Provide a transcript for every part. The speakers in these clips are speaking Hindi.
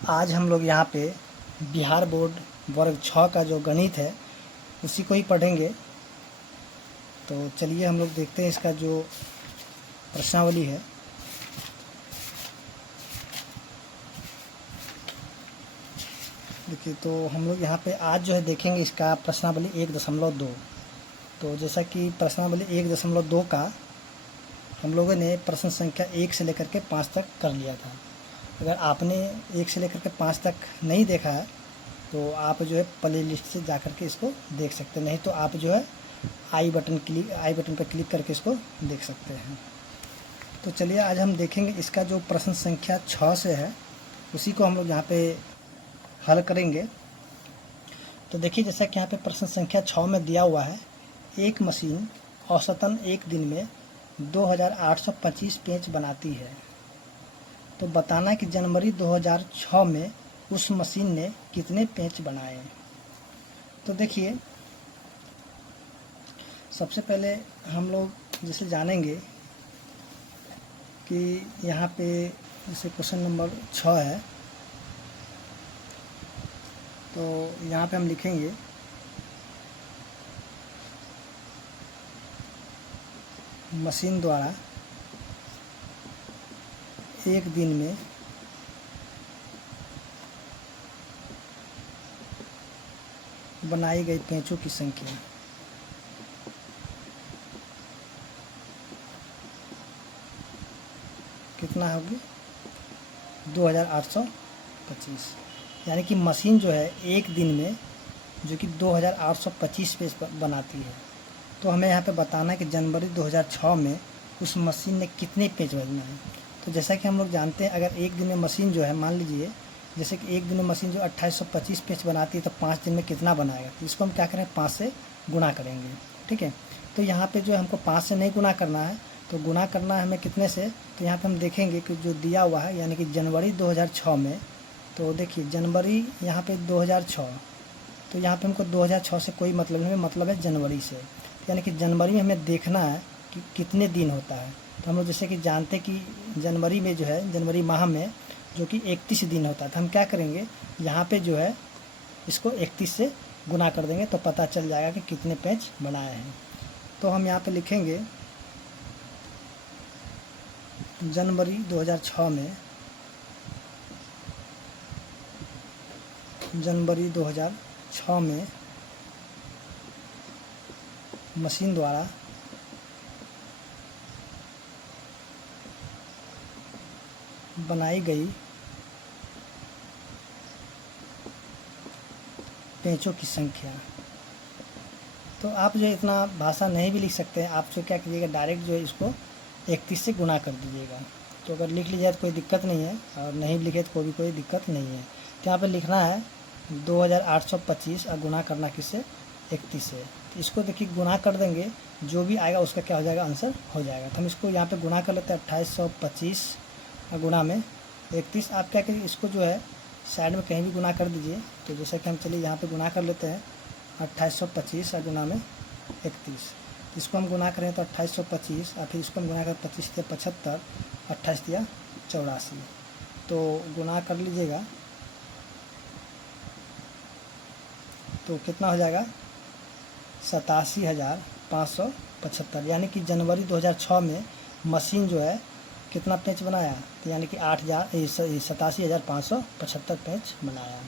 आज हम लोग यहाँ पे बिहार बोर्ड वर्ग 6 का जो गणित है उसी को ही पढ़ेंगे। तो चलिए हम लोग देखते हैं इसका जो प्रश्नावली है। देखिए, तो हम लोग यहाँ पे आज जो है देखेंगे इसका प्रश्नावली 1.2। तो जैसा कि प्रश्नावली 1.2 का हम लोगों ने प्रश्न संख्या 1 से लेकर के 5 तक कर लिया था। अगर आपने 1 से लेकर के 5 तक नहीं देखा है तो आप जो है प्ले लिस्ट से जा कर के इसको देख सकते हैं, नहीं तो आप जो है आई बटन पर क्लिक करके इसको देख सकते हैं। तो चलिए आज हम देखेंगे इसका जो प्रश्न संख्या 6 से है उसी को हम लोग यहाँ पे हल करेंगे। तो देखिए, जैसा कि यहाँ पे प्रश्न संख्या 6 में दिया हुआ है, एक मशीन औसतन एक दिन में 2825 पेंच बनाती है। तो बताना कि जनवरी 2006 में उस मशीन ने कितने पेंच बनाए। तो देखिए, सबसे पहले हम लोग जैसे जानेंगे कि यहाँ पे जैसे क्वेश्चन नंबर 6 है, तो यहाँ पे हम लिखेंगे मशीन द्वारा एक दिन में बनाई गई पेंचों की संख्या। कितना होगी? 2825। यानी कि मशीन जो है एक दिन में जो कि 2825 पेज बनाती है। तो हमें यहाँ पे बताना है कि जनवरी 2006 में उस मशीन ने कितने पेज बनाए। तो जैसा कि हम लोग जानते हैं, अगर एक दिन में मशीन जो है, मान लीजिए जैसे कि एक दिन में मशीन जो 2825 पेज बनाती है, तो 5 दिन में कितना बनाएगा? तो इसको हम क्या करें, 5 से गुणा करेंगे। ठीक है, तो यहाँ पे जो है हमको 5 से नहीं गुणा करना है, तो गुणा करना है हमें कितने से। तो यहाँ पे हम देखेंगे कि जो दिया हुआ है यानी कि जनवरी 2006 में, तो देखिए जनवरी यहाँ पे 2006, तो यहाँ पे हमको 2006 से कोई मतलब नहीं, मतलब है जनवरी से। यानी कि जनवरी में हमें देखना है कि कितने दिन होता है। तो हम लोग जैसे कि जानते हैं कि जनवरी में जो है, जनवरी माह में जो कि 31 दिन होता है, तो हम क्या करेंगे, यहाँ पे जो है इसको 31 से गुना कर देंगे तो पता चल जाएगा कि कितने पेज बनाए हैं। तो हम यहाँ पे लिखेंगे जनवरी 2006 में, जनवरी 2006 में मशीन द्वारा बनाई गई पेंचों की संख्या। तो आप जो इतना भाषा नहीं भी लिख सकते हैं, आप जो क्या कीजिएगा, डायरेक्ट जो है इसको 31 से गुना कर दीजिएगा। तो अगर लिख लीजिए तो कोई दिक्कत नहीं है, और नहीं लिखे तो कोई दिक्कत नहीं है। तो यहाँ पे लिखना है 2825 और गुना करना किससे, 31 से। तो इसको देखिए गुना कर देंगे, जो भी आएगा उसका क्या हो जाएगा, आंसर हो जाएगा। तो हम इसको यहाँ पे गुना कर लेते हैं 2825 और गुना में 31। आप क्या करिए, इसको जो है साइड में कहीं भी गुना कर दीजिए। तो जैसे कि हम चलिए यहाँ पे गुना कर लेते हैं 2825 और गुना में 31। इसको हम गुना करें तो 2825 और फिर इसको हम गुना करें 25 या 75, 28 या 84। तो गुना कर लीजिएगा तो कितना हो जाएगा, 87,575। यानी कि जनवरी 2006 में मशीन जो है कितना पेंच बनाया, तो यानी कि 87,575 पेंच बनाया।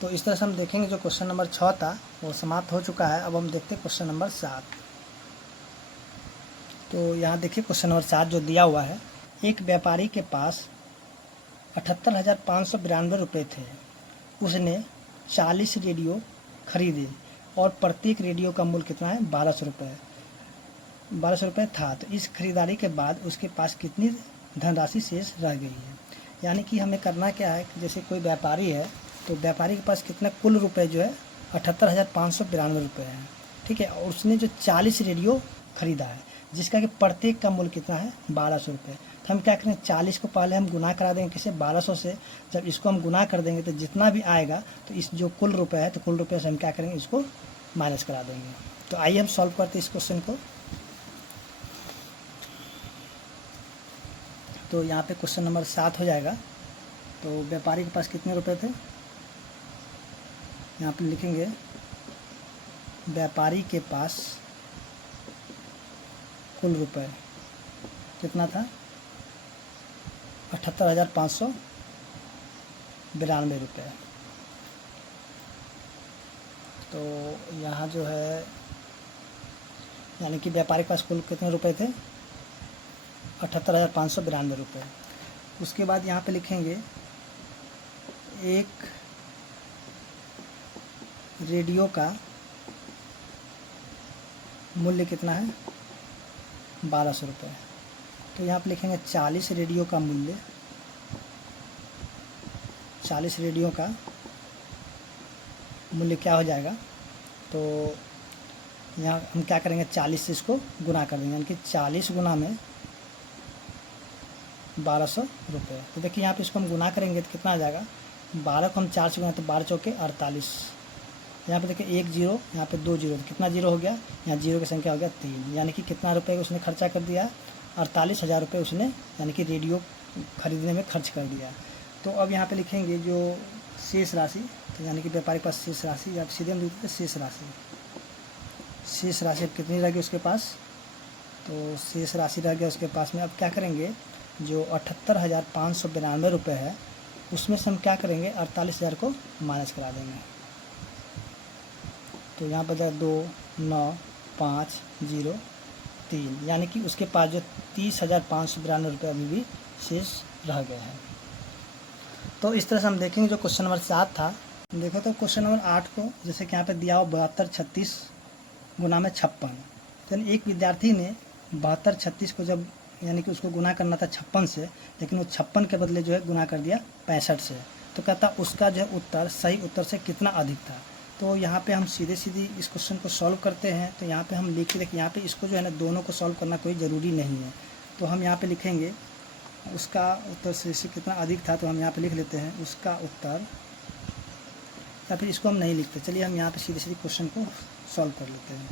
तो इस तरह से हम देखेंगे जो क्वेश्चन नंबर 6 था वो समाप्त हो चुका है। अब हम देखते हैं क्वेश्चन नंबर 7। तो यहाँ देखिए क्वेश्चन नंबर 7 जो दिया हुआ है, एक व्यापारी के पास 78,592 रुपये थे। उसने 40 रेडियो खरीदे और प्रत्येक रेडियो का मूल्य कितना है, 1200 रुपये, 1200 रुपये था। तो इस खरीदारी के बाद उसके पास कितनी धनराशि शेष रह गई है। यानी कि हमें करना क्या है, जैसे कोई व्यापारी है तो व्यापारी के पास कितना कुल रुपए जो है 78,592 रुपये है। ठीक है, और उसने जो 40 रेडियो खरीदा है जिसका कि प्रत्येक का मूल्य कितना है, 1200 रुपये। तो हम क्या करें, 40 को पहले हम गुना करा देंगे किसे, 1200 से। जब इसको हम गुना कर देंगे तो जितना भी आएगा, तो इस जो कुल रुपये है तो कुल रुपये से हम क्या करेंगे, इसको माइनस करा देंगे। तो आइए हम सॉल्व करते हैं इस क्वेश्चन को। तो यहाँ पे क्वेश्चन नंबर 7 हो जाएगा तो व्यापारी के पास कितने रुपए थे, यहाँ पे लिखेंगे व्यापारी के पास कुल रुपए कितना था, 78,592 रुपये। तो यहाँ जो है यानी कि व्यापारी के पास कुल कितने रुपए थे, 78,592 रुपये। उसके बाद यहाँ पे लिखेंगे एक रेडियो का मूल्य कितना है, 1200 रुपये। तो यहाँ पे लिखेंगे 40 रेडियो का मूल्य, 40 रेडियो का मूल्य क्या हो जाएगा, तो यहाँ हम क्या करेंगे 40 से इसको गुना कर देंगे, यानी कि 40 गुना में 1200 रुपये। तो देखिए यहाँ पे इसको हम गुना करेंगे तो कितना आ जाएगा, 12 को हम 4 से गुना तो 12 चौके 48। यहाँ पे देखिए 1 जीरो, यहाँ पे 2 जीरो, तो कितना जीरो हो गया, यहाँ जीरो की संख्या हो गया 3, यानी कि कितना रुपए उसने खर्चा कर दिया, 48,000 रुपये उसने यानी कि रेडियो खरीदने में खर्च कर दिया। तो अब यहाँ पे लिखेंगे जो शेष राशि, तो यानी कि व्यापारी के पास शेष राशि, या सीधे हम लिखते हैं शेष राशि। शेष राशि अब कितनी रह गई उसके पास, तो शेष राशि रह गया उसके पास में। अब क्या करेंगे, जो 78,592 रुपये है उसमें से हम क्या करेंगे 48,000 को माइनस करा देंगे। तो यहाँ पर जाए 2 9 5 0 3, यानी कि उसके पास जो 30,592 रुपये अभी भी शेष रह गया है। तो इस तरह से हम देखेंगे जो क्वेश्चन नंबर 7 था। देखो तो क्वेश्चन नंबर 8 को जैसे कि यहाँ पे दिया हो 72 36 गुना में 56। तो एक विद्यार्थी ने 72 36 को जब यानी कि उसको गुना करना था 56 से, लेकिन वो 56 के बदले जो है गुना कर दिया 65 से। तो कहता उसका जो है उत्तर सही उत्तर से कितना अधिक था। तो यहाँ पे हम सीधे सीधी इस क्वेश्चन को सॉल्व करते हैं। तो यहाँ पे हम लिख के देखिए, यहाँ पे इसको जो है ना दोनों को सॉल्व करना कोई ज़रूरी नहीं है। तो हम यहाँ पे लिखेंगे उसका उत्तर से कितना अधिक था, तो हम यहाँ पे लिख लेते हैं उसका उत्तर, या फिर इसको हम नहीं लिखते। चलिए हम यहाँ पे सीधे सीधे क्वेश्चन को सॉल्व कर लेते हैं।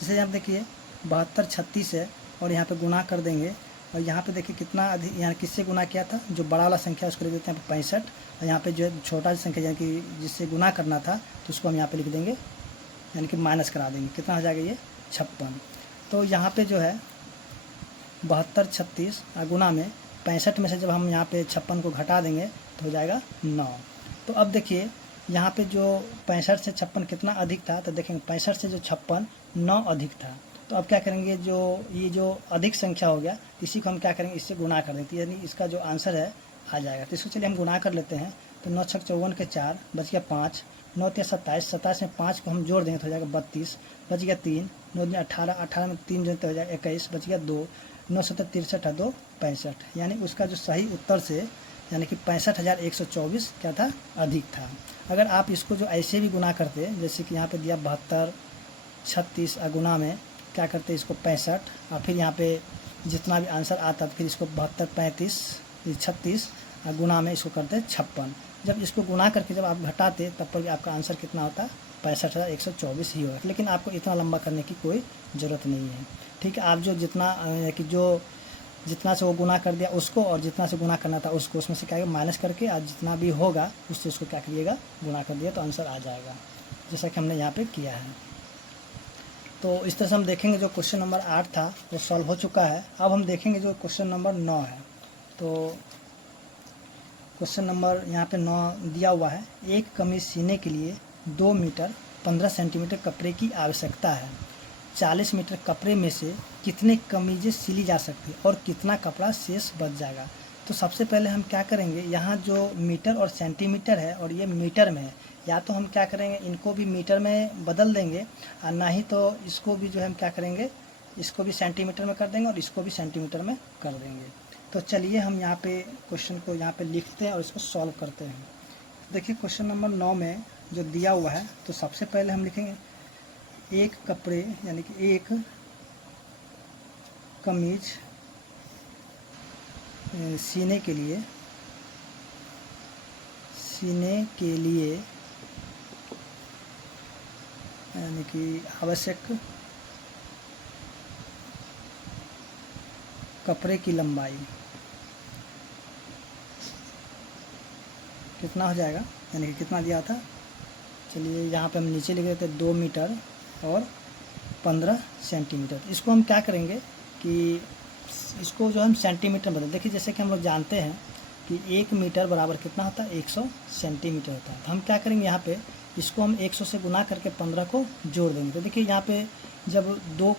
जैसे आप देखिए 72 36 है और यहाँ पे गुना कर देंगे, और यहाँ पे देखिए कितना अधिक, यहाँ किससे गुना किया था, जो बड़ा वाला संख्या उसको लिख देते हैं 65, और यहाँ पे जो है छोटा संख्या यानी कि जिससे गुना करना था तो उसको हम यहाँ पे लिख देंगे, यानी कि माइनस करा देंगे। कितना हो जाएगा ये 56। तो यहाँ पे जो है 72 36 गुना में 65 में से जब हम यहाँ पे 56 को घटा देंगे तो हो जाएगा 9। तो अब देखिए यहाँ पे जो 65 से 56 कितना अधिक था, तो देखेंगे 65 से जो 56 9 अधिक था। तो अब क्या करेंगे, जो ये जो अधिक संख्या हो गया इसी को हम क्या करेंगे इससे गुना कर देते, यानी इसका जो आंसर है आ जाएगा। तो इसको चलिए हम गुना कर लेते हैं। तो 9 छक 54 के 4 बच गया 5, 9 3 27, 27 में 5 को हम जोड़ देंगे तो हो जाएगा 32, बच गया 3, 9 18, 18 में 3 जोड़ते हो जाएगा 21, बच गया 2, 9 7 63 2 65, यानी उसका जो सही उत्तर से यानी कि 65,124 क्या था, अधिक था। अगर आप इसको जो ऐसे भी गुना करते, जैसे कि यहाँ पे दिया 72 36 गुना में क्या करते इसको 65, और फिर यहाँ पे जितना भी आंसर आता फिर इसको 72 35 36 गुना में इसको करते 56। जब इसको गुना करके जब आप घटाते तब पर भी आपका आंसर कितना होता, 65,124 ही होगा। लेकिन आपको इतना लंबा करने की कोई ज़रूरत नहीं है। ठीक है, आप जो जितना कि जो जितना से वो गुना कर दिया उसको, और जितना से गुना करना था उसको, उसमें से क्या माइनस करके आज जितना भी होगा उससे उसको क्या करिएगा, गुना कर दिया तो आंसर आ जाएगा, जैसा कि हमने यहाँ पे किया है। तो इस तरह से हम देखेंगे जो क्वेश्चन नंबर 8 था वो सॉल्व हो चुका है। अब हम देखेंगे जो क्वेश्चन नंबर 9 है। तो क्वेश्चन नंबर यहाँ पे 9 दिया हुआ है, एक कमीज सीने के लिए 2 मीटर 15 सेंटीमीटर कपड़े की आवश्यकता है। 40 मीटर कपड़े में से कितने कमीजें सिली जा सकती है और कितना कपड़ा शेष बच जाएगा। तो सबसे पहले हम क्या करेंगे, यहाँ जो मीटर और सेंटीमीटर है और ये मीटर में है, या तो हम क्या करेंगे इनको भी मीटर में बदल देंगे, और ना ही तो इसको भी जो है हम क्या करेंगे इसको भी सेंटीमीटर में कर देंगे और इसको भी सेंटीमीटर में कर देंगे। तो चलिए हम यहाँ पे क्वेश्चन को यहाँ पे लिखते हैं और इसको सॉल्व करते हैं। देखिए क्वेश्चन नंबर 9 में जो दिया हुआ है, तो सबसे पहले हम लिखेंगे एक कपड़े यानी कि एक कमीज सीने के लिए यानी कि आवश्यक कपड़े की लंबाई कितना हो जाएगा, यानी कि कितना दिया था, चलिए यहाँ पे हम नीचे लिख देते 2 मीटर और 15 सेंटीमीटर। इसको हम क्या करेंगे कि इसको जो हम सेंटीमीटर में बदल, देखिए जैसे कि हम लोग जानते हैं कि 1 मीटर बराबर कितना होता है, 100 सेंटीमीटर होता है। तो हम क्या करेंगे, यहाँ पे इसको हम 100 से गुना करके 15 को जोड़ देंगे। तो देखिए यहाँ पे जब दो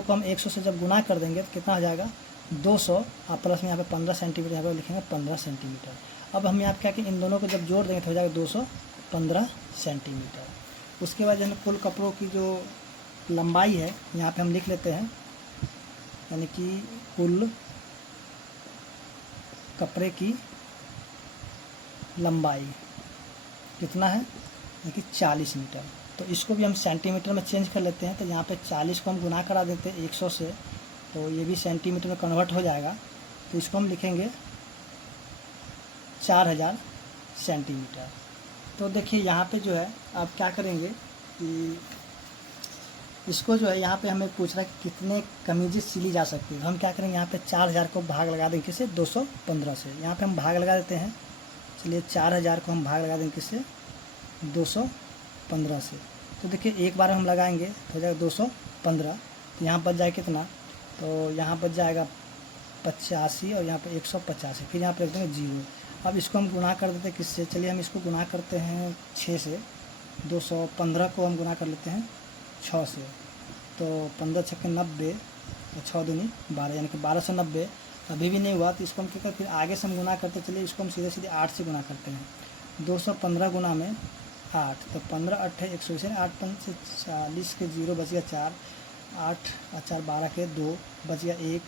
को हम 100 से जब गुना कर देंगे तो कितना हो जाएगा, 200 और प्लस में यहाँ पे 15 सेंटीमीटर, यहाँ पे लिखेंगे 15 सेंटीमीटर। अब हम यहाँ पे क्या कि इन दोनों को जब जोड़ देंगे तो हो जाएगा 215 सेंटीमीटर। उसके बाद जो कुल कपड़ों की जो लंबाई है यहाँ पे हम लिख लेते हैं, यानी कि कुल कपड़े की लंबाई कितना है, यानी कि 40 मीटर। तो इसको भी हम सेंटीमीटर में चेंज कर लेते हैं। तो यहाँ पे 40 को हम गुना करा देते हैं 100 से, तो ये भी सेंटीमीटर में कन्वर्ट हो जाएगा। तो इसको हम लिखेंगे 4000 सेंटीमीटर। तो देखिए यहाँ पे जो है आप क्या करेंगे कि इसको जो है यहाँ पे हमें पूछ रहा है कि कितने कमीजें सिली जा सकती है। तो हम क्या करेंगे, यहाँ पे 4000 को भाग लगा देंगे किससे, 215 से। यहाँ पे हम भाग लगा देते हैं, चलिए 4000 को हम भाग लगा देंगे किससे, 215 से। तो देखिए एक बार हम लगाएंगे तो हो जाएगा 215, तो यहाँ बच जाए कितना, तो यहाँ बच जाएगा 85 और यहाँ पे 185, फिर यहाँ पे रख देंगे 0। अब इसको हम गुना कर देते हैं किससे, चलिए हम इसको गुना करते हैं 6 से। 215 को हम गुना कर लेते हैं 6 से, तो 15 छक्के 90 और 6 दूनी 12, यानी कि 1290। अभी भी नहीं हुआ तो इसको हम क्या करते, फिर आगे से हम गुना करते चलिए, इसको हम सीधे सीधे 8 से गुना करते हैं। 215 गुना में 8, तो 15 8 120, 8 5 से 40 के 0 बच गया 4, 8 और 4 12 के 2 बच गया 1,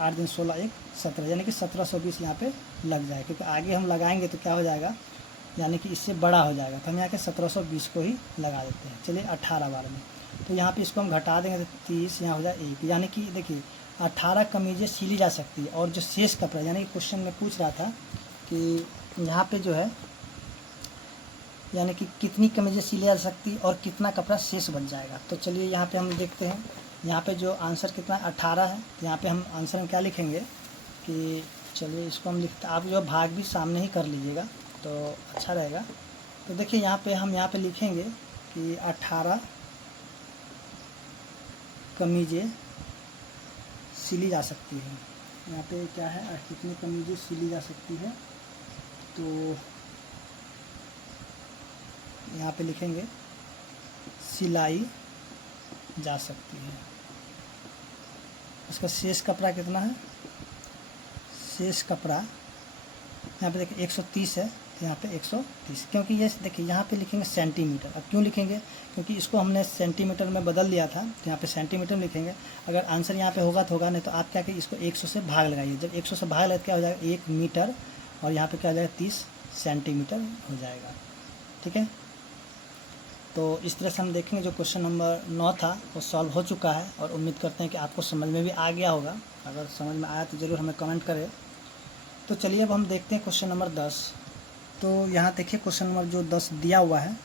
8 दिन 16 1 17, यानी कि 1720 यहाँ पे लग जाए, क्योंकि आगे हम लगाएंगे तो क्या हो जाएगा, यानी कि इससे बड़ा हो जाएगा। तो हम यहाँ के 1720 को ही लगा देते हैं। चलिए 18 बार में, तो यहाँ पे इसको हम घटा देंगे तो 30, यहाँ हो जाए 1, यानी कि देखिए 18 कमीजें सिली जा सकती है। और जो शेष कपड़ा, यानी कि क्वेश्चन में पूछ रहा था कि यहाँ पे जो है यानी कि कितनी कमीजें सिली जा सकती और कितना कपड़ा शेष बच जाएगा। तो चलिए यहाँ पे हम देखते हैं, यहाँ पे जो आंसर कितना 18 है। तो यहाँ पे हम आंसर में क्या लिखेंगे कि चलिए इसको हम लिखते, आप जो भाग भी सामने ही कर लीजिएगा तो अच्छा रहेगा। तो देखिए यहाँ पे हम यहाँ पे लिखेंगे कि 18 कमीजें सिली जा सकती है। यहाँ पे क्या है, कितनी कमीजें सिली जा सकती है, तो यहाँ पे लिखेंगे सिलाई जा सकती है। इसका शेष कपड़ा कितना है, शेष कपड़ा यहाँ पे देखिए 130 है, तो यहाँ पे 130, क्योंकि ये देखिए यहाँ पे लिखेंगे सेंटीमीटर। अब क्यों लिखेंगे, क्योंकि इसको हमने सेंटीमीटर में बदल लिया था, तो यहाँ पे सेंटीमीटर में लिखेंगे। अगर आंसर यहाँ पे होगा तो होगा, नहीं तो आप क्या करिए इसको 100 से भाग लगाइए। जब 100 से भाग लगाए क्या हो जाएगा, 1 मीटर और यहाँ पे क्या हो जाएगा 30 सेंटीमीटर हो जाएगा। ठीक है, तो इस तरह से हम देखेंगे जो क्वेश्चन नंबर 9 था वो सॉल्व हो चुका है, और उम्मीद करते हैं कि आपको समझ में भी आ गया होगा। अगर समझ में आया तो ज़रूर हमें कमेंट करें। तो चलिए अब हम देखते हैं क्वेश्चन नंबर 10। तो यहाँ देखिए क्वेश्चन नंबर जो 10 दिया हुआ है,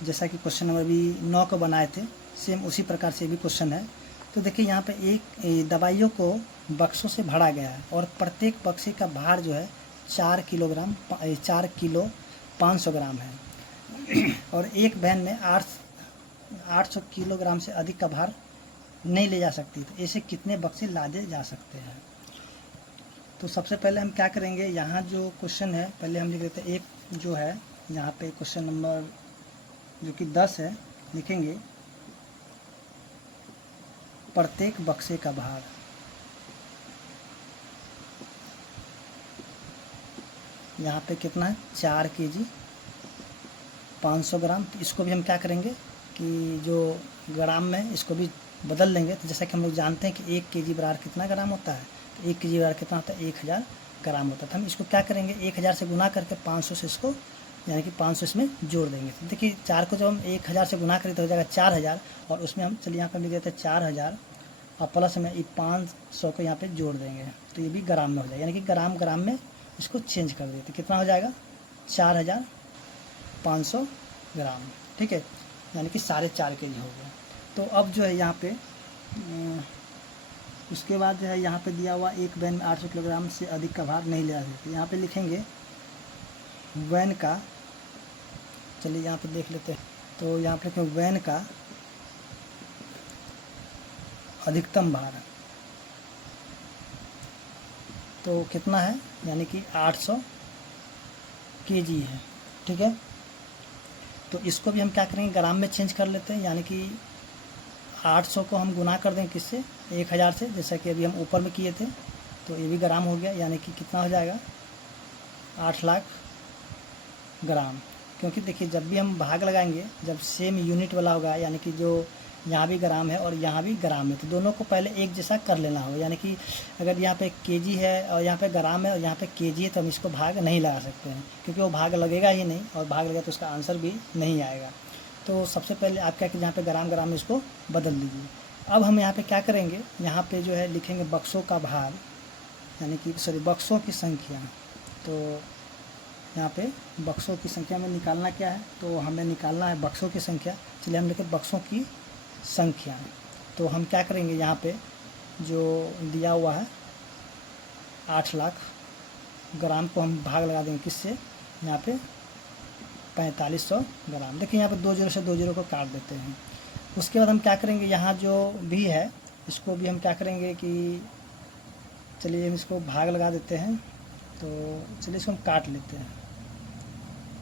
जैसा कि क्वेश्चन नंबर भी 9 को बनाए थे, सेम उसी प्रकार से भी क्वेश्चन है। तो देखिए यहाँ पे एक दवाइयों को बक्सों से भरा गया है और प्रत्येक बक्से का भार जो है 4 किलो 500 ग्राम है और एक वैन में 800 किलोग्राम से अधिक का भार नहीं ले जा सकती। तो ऐसे कितने बक्से लादे जा सकते हैं। तो सबसे पहले हम क्या करेंगे, यहाँ जो क्वेश्चन है पहले हम लिख देते हैं। एक जो है यहाँ पे क्वेश्चन नंबर जो कि 10 है, लिखेंगे प्रत्येक बक्से का भार। यहाँ पे कितना है 4 केजी 500 ग्राम। तो इसको भी हम क्या करेंगे कि जो ग्राम में इसको भी बदल लेंगे। तो जैसा कि हम लोग जानते हैं कि 1 केजी बराबर कितना ग्राम होता है, तो 1 केजी बराबर कितना होता है 1000 ग्राम होता है। तो हम इसको क्या करेंगे 1000 से गुना करके 500 से इसको यानी कि 500 इसमें जोड़ देंगे। तो देखिए 4 को जब हम 1000 से गुना करें तो हो जाएगा 4000, और उसमें हम चलिए यहाँ पर लिख देते हैं 4000 और प्लस में 500 को यहाँ पे जोड़ देंगे, तो ये भी ग्राम में हो जाएगा, यानी कि ग्राम में इसको चेंज कर देते। कितना हो जाएगा 4500 ग्राम। ठीक है, यानी कि 4.5 केजी हो गया। तो अब जो है यहाँ पे उसके बाद जो है यहाँ पे दिया हुआ एक वैन में 800 किलोग्राम से अधिक का भार नहीं ले जा सकते। यहाँ पे लिखेंगे वैन का, चलिए यहाँ पे देख लेते हैं। तो यहाँ पे वैन का अधिकतम भार तो कितना है, यानी कि 800 केजी है। ठीक है, तो इसको भी हम क्या करेंगे, ग्राम में चेंज कर लेते हैं, यानी कि 800 को हम गुना कर देंगे किससे, 1000 से, जैसा कि अभी हम ऊपर में किए थे। तो ये भी ग्राम हो गया, यानी कि कितना हो जाएगा, 8 लाख ग्राम। क्योंकि देखिए जब भी हम भाग लगाएंगे, जब सेम यूनिट वाला होगा, यानी कि जो यहाँ भी ग्राम है और यहाँ भी ग्राम है, तो दोनों को पहले एक जैसा कर लेना होगा। यानी कि अगर यहाँ पे केजी है और यहाँ पे ग्राम है और यहाँ पे केजी है, तो हम इसको भाग नहीं लगा सकते हैं, क्योंकि वो भाग लगेगा ही नहीं, और भाग लगेगा तो उसका आंसर भी नहीं आएगा। तो सबसे पहले आप क्या कि यहाँ पे ग्राम ग्राम में इसको बदल दीजिए। अब हम यहाँ पे क्या करेंगे, यहाँ पे जो है लिखेंगे बक्सों का भार, यानी कि सॉरी बक्सों की संख्या। तो यहाँ पे बक्सों की संख्या में निकालना क्या है, तो हमें निकालना है बक्सों की संख्या। चलिए हम लिखें बक्सों की संख्या। तो हम क्या करेंगे, यहाँ पे जो दिया हुआ है 8 लाख ग्राम को हम भाग लगा देंगे किससे, यहाँ पे 4500 ग्राम। देखिए यहाँ पे 2 जीरो से 2 जीरो को काट देते हैं। उसके बाद हम क्या करेंगे, यहाँ जो भी है इसको भी हम क्या करेंगे कि चलिए हम इसको भाग लगा देते हैं। तो चलिए इसको हम काट लेते हैं।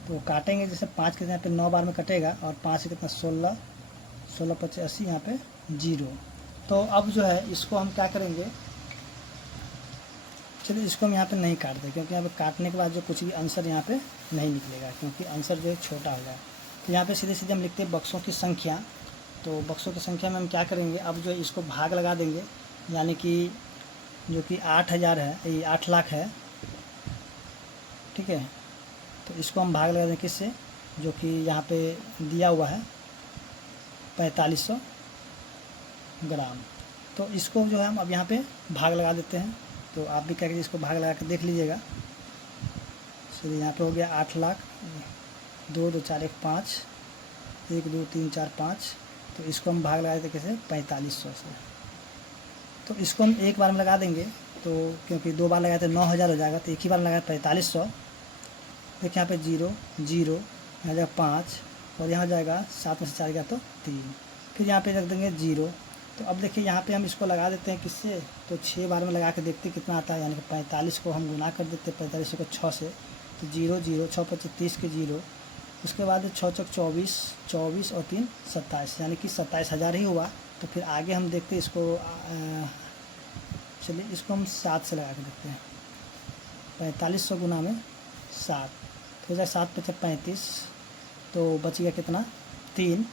तो काटेंगे, जैसे 5 के यहाँ पे 9 बार में कटेगा, और 5 से कितना 16, 16 25 80, यहाँ पे 0। तो अब जो है इसको हम क्या करेंगे, चलिए इसको हम यहाँ पे नहीं काटते, क्योंकि यहाँ पे काटने के बाद जो कुछ भी आंसर यहाँ पे नहीं निकलेगा, क्योंकि आंसर जो है छोटा हो जाए। तो यहाँ पे सीधे सीधे हम लिखते हैं बक्सों की संख्या। तो बक्सों की संख्या में हम क्या करेंगे, अब जो इसको भाग लगा देंगे, यानी कि जो कि 8000 है, ये 8 लाख है। ठीक है, तो इसको हम भाग लगा देंगे किससे, जो कि यहाँ पे दिया हुआ है 4500 ग्राम। तो इसको जो है हम अब यहाँ पे भाग लगा देते हैं। तो आप भी क्या करिए, इसको भाग लगा के देख लीजिएगा। चलिए यहाँ पे हो गया 8 लाख, 2 2 4 1 5, 1 2 3 4 5। तो इसको हम भाग लगा देते कैसे, 4500 से। तो इसको हम एक बार में लगा देंगे, तो क्योंकि 2 बार लगाए तो 9000 हो जाएगा, तो एक ही बार में लगाए 4500। देखिए यहाँ पे 0 0, यहाँ जाएगा 5, और यहाँ जाएगा 7 में से 4 गया तो 3, फिर यहाँ पे रख देंगे 0। तो अब देखिए यहाँ पे हम इसको लगा देते हैं किससे, तो 6 बार में लगा के देखते कितना आता है, यानी कि 45 को हम गुना कर देते हैं 45 को 6 से। तो 0 0, 6 25 30 के 0, उसके बाद 6 6 24, 24 और 3 27, यानी कि 27000 ही हुआ। तो फिर आगे हम देखते हैं इसको, चलिए इसको हम 7 से लगा के देखते हैं। 4500 गुना में 7, तो हो जाए 7 5 35, तो बच गया कितना 3,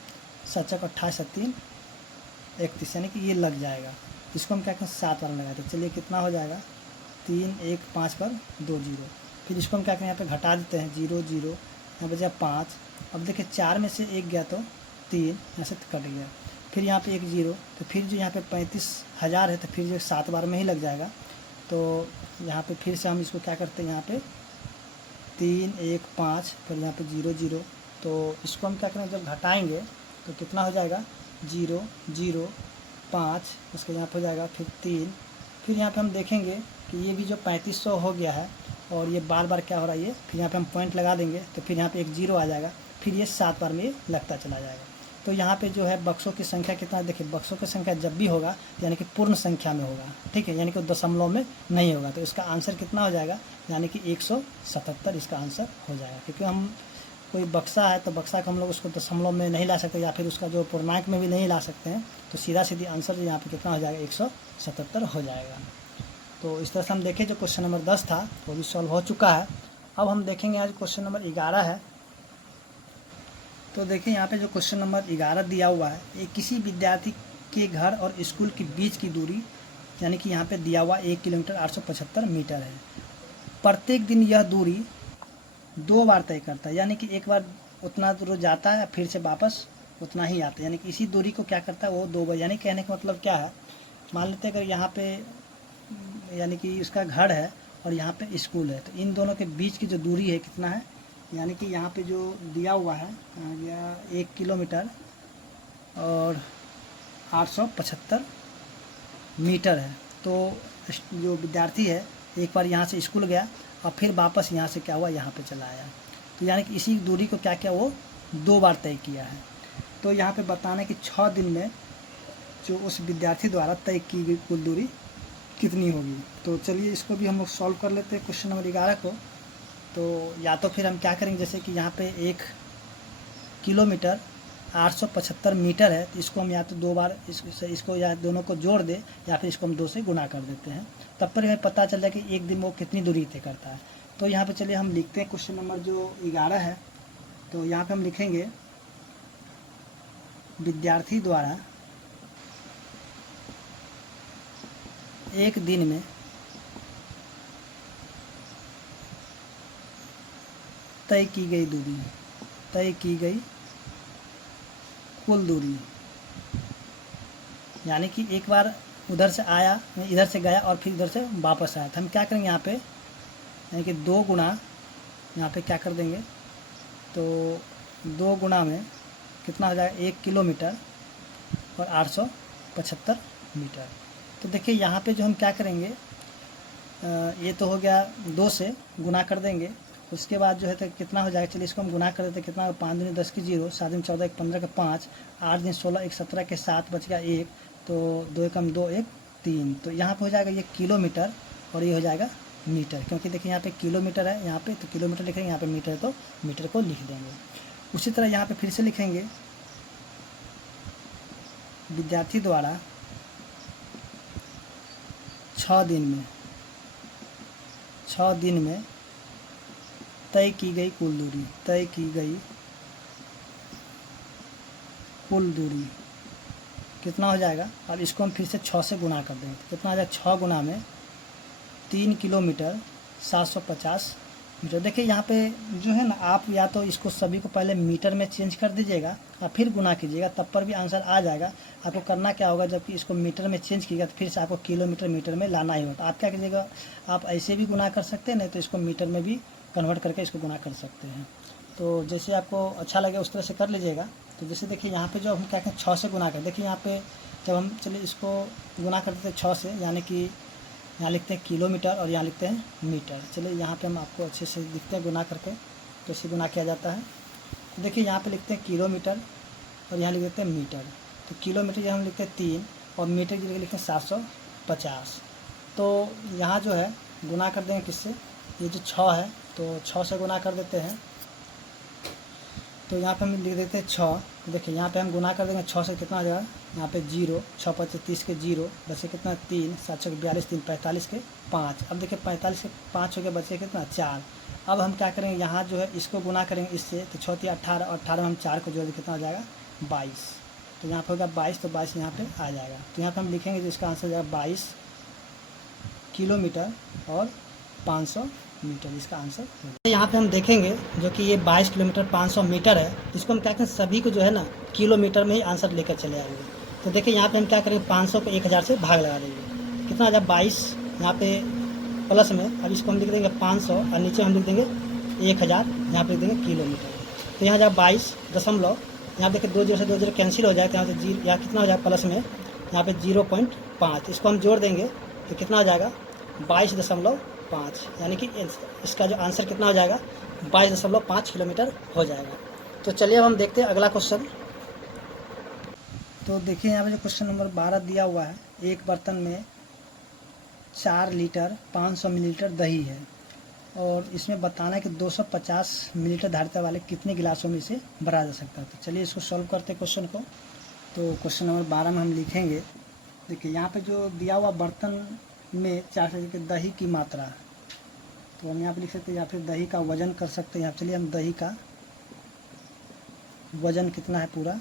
7 28 3 31, यानी कि ये लग जाएगा। इसको हम क्या करें, 7 बार लगाते हैं। चलिए कितना हो जाएगा, 3 1 5 पर 2 0। फिर इसको हम क्या करें, यहाँ पे घटा देते हैं, 0 0, यहाँ बचा 5। अब देखिए 4 में से 1 गया तो 3, यहाँ से कट गया। फिर यहाँ पे 1 0, तो फिर जो यहाँ पे 35000 है, तो फिर जो 7 बार में ही लग जाएगा। तो यहाँ पे फिर से हम इसको क्या करते हैं, यहाँ पे 3 1 5, फिर यहाँ पे 0 0। तो इसको हम क्या करें, जब घटाएंगे तो कितना हो जाएगा, 0 0 5, उसके यहाँ पे हो जाएगा फिर 3। फिर यहाँ पे हम देखेंगे कि ये भी जो 3500 हो गया है, और ये बार बार क्या हो रहा है, ये फिर यहाँ पे हम पॉइंट लगा देंगे, तो फिर यहाँ पे 1 0 आ जाएगा, फिर ये 7 बार में लगता चला जाएगा। तो यहाँ पे जो है बक्सों की संख्या कितना, देखिए बक्सों की संख्या जब भी होगा यानी कि पूर्ण संख्या में होगा। ठीक है, यानी कि दशमलव में नहीं होगा। तो इसका आंसर कितना हो जाएगा, यानी कि 177 इसका आंसर हो जाएगा। क्योंकि हम कोई बक्सा है, तो बक्सा को हम लोग उसको दशमलव में नहीं ला सकते, या फिर उसका जो पूर्णांक में भी नहीं ला सकते हैं। तो सीधा सीधी आंसर यहाँ पे कितना हो जाएगा, 177 हो जाएगा। तो इस तरह से हम देखें, जो क्वेश्चन नंबर 10 था वो भी सॉल्व हो चुका है। अब हम देखेंगे आज क्वेश्चन नंबर 11 है। तो देखिए यहाँ पे जो क्वेश्चन नंबर 11 दिया हुआ है, ये किसी विद्यार्थी के घर और स्कूल के बीच की दूरी, यानी कि यहाँ पे दिया हुआ 1 किलोमीटर 875 मीटर है। प्रत्येक दिन यह दूरी 2 बार तय करता है, यानी कि एक बार उतना दूर जाता है, फिर से वापस उतना ही आता है। यानी कि इसी दूरी को क्या करता है, वो 2 बार। यानी कहने का मतलब क्या है, मान लेते हैं अगर यहाँ पे यानी कि उसका घर है और यहाँ पे स्कूल है, तो इन दोनों के बीच की जो दूरी है कितना है, यानी कि यहाँ पे जो दिया हुआ है या 1 किलोमीटर और 875 मीटर है। तो जो विद्यार्थी है एक बार यहाँ से स्कूल गया और फिर वापस यहाँ से क्या हुआ, यहाँ पे चला आया। तो यानी कि इसी दूरी को क्या किया, वो 2 बार तय किया है। तो यहाँ पे बताना है कि 6 दिन में जो उस विद्यार्थी द्वारा तय की गई कुल दूरी कितनी होगी। तो चलिए इसको भी हम लोग सॉल्व कर लेते हैं क्वेश्चन नंबर 11 को। तो या तो फिर हम क्या करेंगे, जैसे कि यहाँ पे 1 किलोमीटर 875 मीटर है, तो इसको हम या तो 2 बार इसको या दोनों को जोड़ दे, या फिर इसको हम 2 से गुना कर देते हैं, तब पर हमें पता चल जाए कि एक दिन वो कितनी दूरी तय करता है। तो यहाँ पे चलिए हम लिखते हैं क्वेश्चन नंबर जो 11 है। तो यहाँ पे हम लिखेंगे विद्यार्थी द्वारा एक दिन में तय की गई दूरी, तय की गई कुल दूरी, यानी कि एक बार उधर से आया, इधर से गया और फिर इधर से वापस आया, तो हम क्या करेंगे यहाँ पे, यानी कि 2 गुना यहाँ पे क्या कर देंगे, तो 2 गुना में कितना हो जाएगा, 1 किलोमीटर और 875 मीटर। तो देखिए यहाँ पे जो हम क्या करेंगे, ये तो हो गया 2 से गुना कर देंगे, उसके बाद जो है तो कितना हो जाएगा, चलिए इसको हम गुना कर देते हैं, कितना 5 दूनी 10 की 0, 7 दूनी 14, 1 15 के 5, 8 दूनी 16, 1 17 के 7, बच गया 1, तो 2 एकम 2, 1 3। तो यहाँ पे हो जाएगा ये किलोमीटर और ये हो जाएगा मीटर, क्योंकि देखिए यहाँ पे किलोमीटर है, यहाँ पे तो किलोमीटर लिखेंगे, यहाँ पे मीटर तो मीटर को लिख देंगे। उसी तरह यहाँ पे फिर से लिखेंगे विद्यार्थी द्वारा 6 दिन में तय की गई कुल दूरी, तय की गई कुल दूरी कितना हो जाएगा। अब इसको हम फिर से 6 से गुना कर देंगे, कितना हो जाएगा, 6 गुना में 3 किलोमीटर 750 मीटर। देखिए यहाँ पे जो है ना, आप या तो इसको सभी को पहले मीटर में चेंज कर दीजिएगा और फिर गुना कीजिएगा, तब पर भी आंसर आ जाएगा। आपको करना क्या होगा, जबकि इसको मीटर में चेंज कीजिएगा तो फिर से आपको किलोमीटर मीटर में लाना ही होगा। आप क्या कीजिएगा, आप ऐसे भी गुना कर सकते हैं, नहीं तो इसको मीटर में भी कन्वर्ट करके इसको गुना कर सकते हैं। तो जैसे आपको अच्छा लगे उस तरह से कर लीजिएगा। तो जैसे देखिए यहाँ पे जो हम क्या करें, 6 से गुना करें, देखिए यहाँ पे जब हम चलिए इसको गुना कर देते हैं 6 से, यानी कि यहाँ लिखते हैं किलोमीटर और यहाँ लिखते हैं मीटर। चलिए यहाँ पे हम आपको अच्छे से लिखते हैं गुना करके, तो इसे गुना किया जाता है। तो देखिए यहाँ पे लिखते हैं किलोमीटर और यहाँ लिख देते हैं मीटर। तो किलोमीटर यहाँ हम लिखते हैं 3 और मीटर की जगह लिखते हैं 750। तो यहाँ जो है गुना कर देंगे किससे, ये जो 6 है तो 6 से गुना कर देते हैं। तो यहाँ पे हम लिख देते हैं 6। तो देखिए यहाँ पे हम गुना कर देंगे 6 से, कितना आ जाएगा, यहाँ पे 0, 6 5 30 के 0, बचे कितना 3, 7 6 42, 3 45 के 5। अब देखिए 45 के 5 हो गया, बचे कितना 4। अब हम क्या करेंगे, यहाँ जो है इसको गुना करेंगे इससे, तो 6 3 18 और 18 में हम 4 को जोड़ दें, कितना हो जाएगा 22। तो यहाँ पे होगा 22, तो 22 यहाँ पे आ जाएगा। तो यहाँ पे हम लिखेंगे तो इसका आंसर हो जाएगा 22 किलोमीटर और 500 मीटर, इसका आंसर। यहाँ पे हम देखेंगे जो कि ये 22 किलोमीटर 500 मीटर है, इसको हम क्या करें, सभी को जो है ना किलोमीटर में ही आंसर लेकर चले आएंगे। तो देखिए यहाँ पे हम क्या करेंगे, 500 को 1000 से भाग लगा देंगे, कितना आ जाए 22, यहाँ पे प्लस में, अब इसको हम लिख देंगे 500 और नीचे हम लिख देंगे 1000, यहाँ पे लिख देंगे किलोमीटर। तो यहाँ जाए 22 दशमलव, यहाँ देखिए 2 0 से 2 0 कैंसिल हो जाए, तो यहाँ से जीरो, यहाँ कितना हो जाएगा प्लस में, यहाँ पे 0.5, इसको हम जोड़ देंगे तो कितना हो जाएगा 22.5, यानी कि इसका जो आंसर कितना हो जाएगा 22.5 किलोमीटर हो जाएगा। तो चलिए अब हम देखते हैं अगला क्वेश्चन। तो देखिए यहाँ पे जो क्वेश्चन नंबर 12 दिया हुआ है, एक बर्तन में 4 लीटर 500 मिलीलीटर दही है और इसमें बताना है कि 250 मिलीलीटर धारिता वाले कितने गिलासों में इसे भरा जा सकता है। तो चलिए इसको सॉल्व करते हैं क्वेश्चन को। तो क्वेश्चन नंबर 12 में हम लिखेंगे, देखिए यहाँ पे जो दिया हुआ बर्तन में 4 से लेकर दही की मात्रा, तो हम यहाँ पे लिख सकते हैं, या फिर दही का वजन कर सकते हैं। यहाँ चलिए हम दही का वजन कितना है पूरा,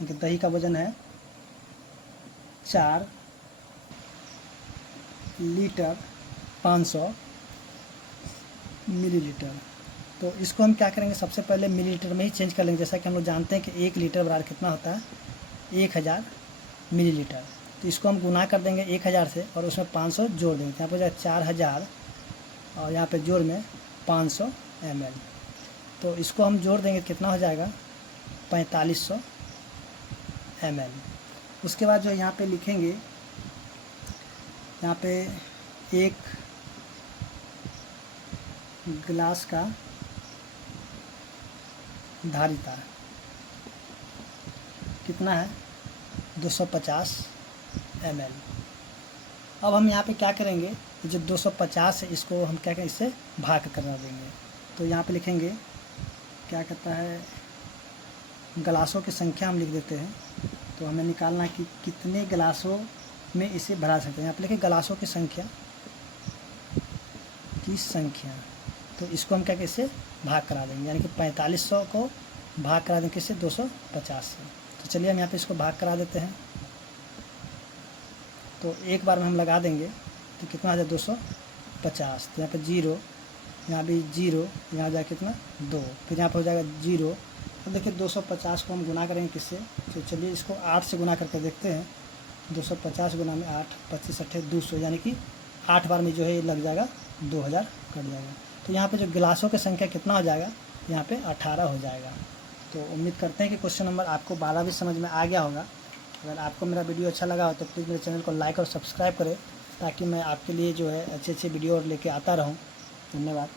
देखिए दही का वजन है 4 लीटर 500 मिलीलीटर। तो इसको हम क्या करेंगे, सबसे पहले मिलीलीटर में ही चेंज कर लेंगे, जैसा कि हम लोग जानते हैं कि 1 लीटर बराबर कितना होता है 1000 मिलीलीटर। तो इसको हम गुना कर देंगे 1000 से और उसमें 500 जोड़ देंगे, यहाँ पर जाए 4000 और यहाँ पे जोड़ में 500 ml। तो इसको हम जोड़ देंगे, कितना हो जाएगा 4500 ml। उसके बाद जो यहाँ पे लिखेंगे, यहाँ पे 1 गिलास का धारिता कितना है 250 ml। अब हम यहाँ पे क्या करेंगे, जो 250 है इसको हम क्या करें, इससे भाग करवा देंगे। तो यहाँ पे लिखेंगे क्या कहता है, गिलासों की संख्या हम लिख देते हैं। तो हमें निकालना है कि कितने गिलासों में इसे भरा सकते हैं। यहाँ पे लिखे गिलासों की संख्या तो इसको हम क्या इससे भाग करा देंगे, यानी कि 4500 को भाग करा देंगे किससे, 250 से। तो चलिए हम यहाँ पे इसको भाग करा देते हैं। तो एक बार में हम लगा देंगे तो कितना आ जाए 250। तो यहाँ पे 0, यहाँ भी 0, यहाँ जाए कितना 2, फिर यहाँ पर हो जाएगा 0। अब देखिए 250 को हम गुना करेंगे किससे, तो चलिए इसको 8 से गुना करके देखते हैं। 250 गुना में 8, 25 8 200, यानी कि 8 बार में जो है ये लग जाएगा 2000 कट जाएगा। तो यहाँ पे जो गिलासों की संख्या कितना हो जाएगा, यहाँ पे 18 हो जाएगा। तो उम्मीद करते हैं कि क्वेश्चन नंबर आपको 12 भी समझ में आ गया होगा। अगर आपको मेरा वीडियो अच्छा लगा हो तो प्लीज़ मेरे चैनल को लाइक और सब्सक्राइब करें, ताकि मैं आपके लिए जो है अच्छे अच्छे वीडियो और लेके आता रहूँ। धन्यवाद।